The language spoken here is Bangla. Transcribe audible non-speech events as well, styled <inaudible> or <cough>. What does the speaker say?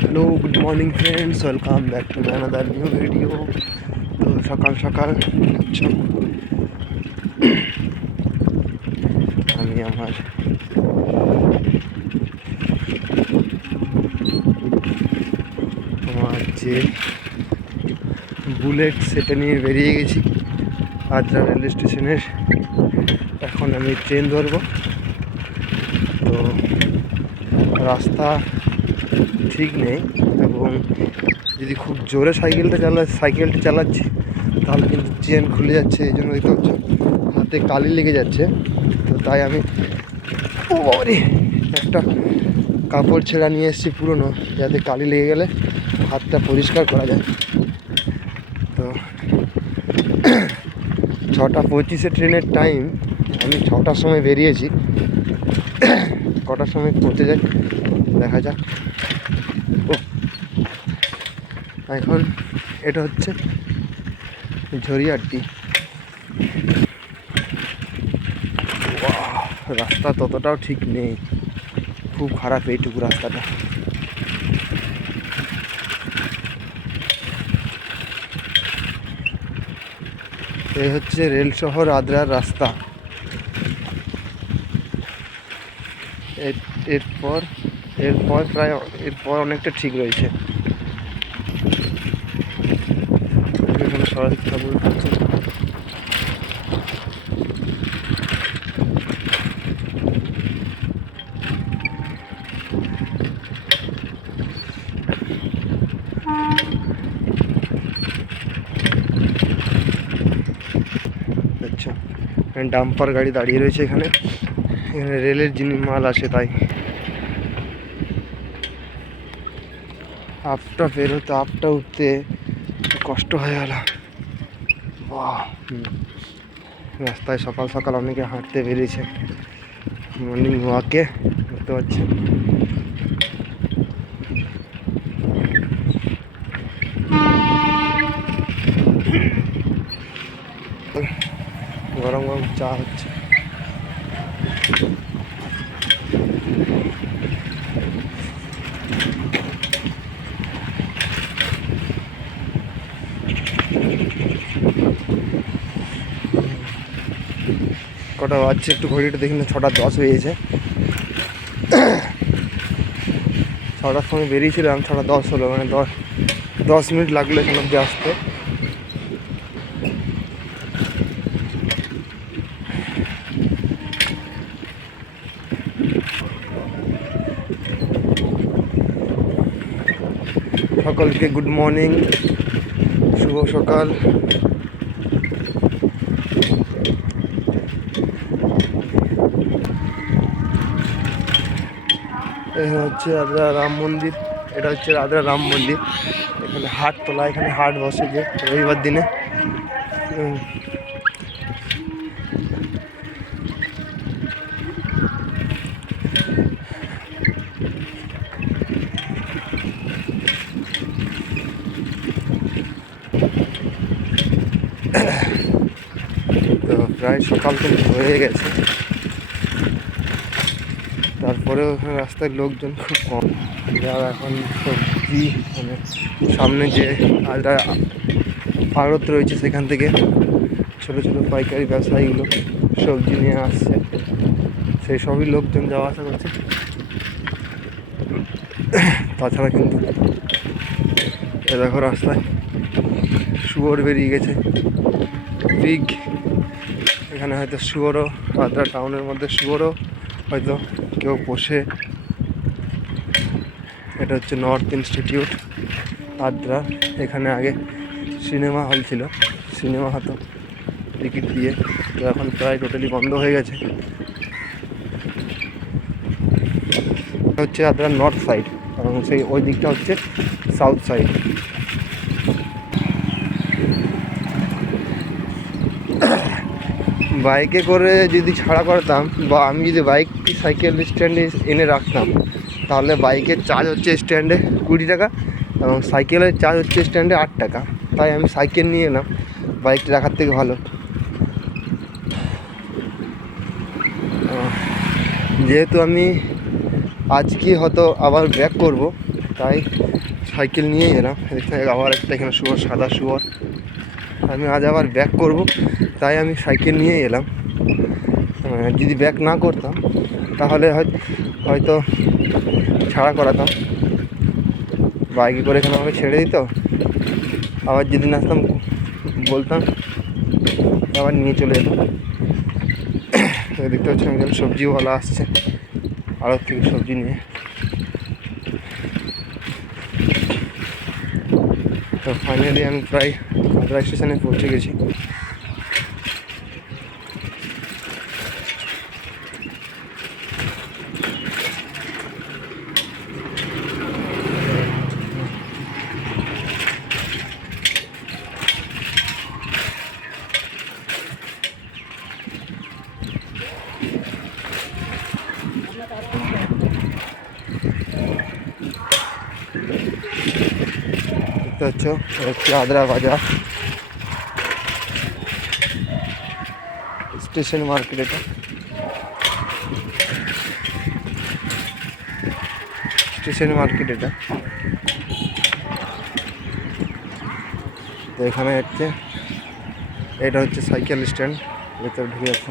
Hello good morning friends welcome back to another new video তো সকাল সকাল আমি আমার আমার যে বুলেট সেটা নিয়ে বেরিয়ে গেছি, আদ্রা রেল স্টেশনের। এখন আমি ট্রেন ধরবো। তো রাস্তা ঠিক নেই এবং যদি খুব জোরে সাইকেলটা চালা সাইকেলটা চালাচ্ছি তাহলে কিন্তু চেন খুলে যাচ্ছে এই জন্য দেখতে পাচ্ছ হাতে কালি লেগে যাচ্ছে। তো তাই আমি ও বাবারে, একটা কাপড় ছেঁড়া নিয়ে এসেছি পুরনো যাতে কালি লেগে গেলে হাতটা পরিষ্কার করা যায়। তো <clears throat> ছটা পঁচিশে ট্রেনের টাইম আমি ছটার সময় বেরিয়েছি। কটার সময় পৌঁছে যাই দেখা যাক। ও এখন এটা হচ্ছে ওয়াহ, রাস্তা ততটাও ঠিক নেই। খুব খারাপ এইটুকু রাস্তাটা। এই হচ্ছে রেল শহর আদ্রার রাস্তা। এরপর এরপর প্রায় এরপর অনেকটা ঠিক রয়েছে। ঠাকুর আচ্ছা ডাম্পার গাড়ি দাঁড়িয়ে রয়েছে এখানে। এখানে রেলের জিনিস মাল আসে তাই। আপটা বেরোতে আপটা উঠতে কষ্ট হয়ে গেল রাস্তায় সকাল সকাল অনেকে হাঁটতে বেরিয়েছে। মর্নিং ওয়াকে, দেখতে পাচ্ছি গরম গরম চা হচ্ছে। কটা বাজছে, একটু ঘড়িটা দেখি না, ছটা দশ হয়ে গেছে ছটার সময় বেরিয়েছিলাম, ছটা দশ হলো মানে দশ দশ মিনিট লাগল এখানে অব্দি আসতে। সকলকে গুড মর্নিং শুভ সকাল। এই হচ্ছে আদ্রা রাম মন্দির, এটা হচ্ছে আদ্রা রাম মন্দির। এখানে হাট তোলা, এখানে হাট বসে যে রবিবার দিনে উম, তো প্রায় সকাল কিন্তু হয়ে গেছে। তারপরেও ওখানে রাস্তায় লোকজন খুব কম। যারা এখন সবজি মানে সামনে যে আদ্রা আড়ত রয়েছে সেখান থেকে ছোট ছোট পাইকারি ব্যবসায়ীগুলো সবজি নিয়ে আসছে। সেই সবই লোকজন যাওয়া আসা করছে। তাছাড়া কিন্তু এ দেখো রাস্তায় শুয়োর বেরিয়ে গেছে। পিগ এখানে হয়তো শুয়োরও আদ্রা টাউনের মধ্যে শুয়োরও হয়তো কেউ পোষে এটা হচ্ছে নর্থ ইনস্টিটিউট আদ্রা এখানে আগে সিনেমা হল ছিল। সিনেমা হতো, টিকিট দিয়ে। তো এখন প্রায় টোটালি বন্ধ হয়ে গেছে। হচ্ছে আদ্রা নর্থ সাইড এবং সেই ওই দিকটা হচ্ছে সাউথ সাইড বাইকে করে যদি ছাড়া করতাম বা আমি যদি বাইক, সাইকেল স্ট্যান্ডে এনে রাখতাম, তাহলে বাইকের চার্জ হচ্ছে স্ট্যান্ডে কুড়ি টাকা এবং সাইকেলের চার্জ হচ্ছে স্ট্যান্ডে আট টাকা। তাই আমি সাইকেল নিয়ে এলাম, বাইকটা রাখার থেকে ভালো। যেহেতু আমি আজকে হয়তো আবার ব্যাক করব, তাই সাইকেল নিয়েই এলাম। আবার একটা এখানে শুয়োর সাদা শুয়োর আমি আজ আবার ব্যাক করব, তাই আমি সাইকেল নিয়ে এলাম। যদি ব্যাক না করতাম, তাহলে হয়- হয়তো ছাড়া করাতাম। বাইকে করে এখানে আমাকে ছেড়ে দিত। আবার যেদিন আসতাম, বলতাম, আবার নিয়ে চলে যেতাম। দেখতে পাচ্ছি একজন সবজিওয়ালা আসছে। আড়ত থেকে সবজি নিয়ে। তো ফাইনালি আমি প্রায় আদ্রা স্টেশনে পৌঁছে গেছি। দেখতে পাচ্ছ এটা হচ্ছে আদ্রা বাজার স্টেশন মার্কেট এটা স্টেশন মার্কেট এটা তো এখানে হচ্ছে এটা হচ্ছে সাইকেল স্ট্যান্ড ভেতরে ঢুকে যাচ্ছে